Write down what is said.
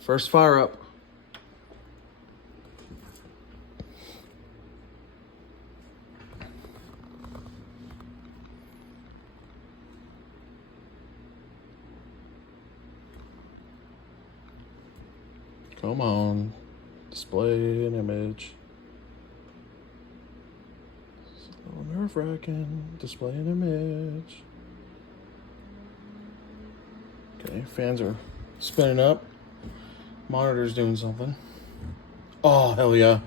First fire up. Come on. Display an image. It's a little nerve-wracking. Display an image. Okay, fans are spinning up. Monitor's doing something. Oh, hell yeah.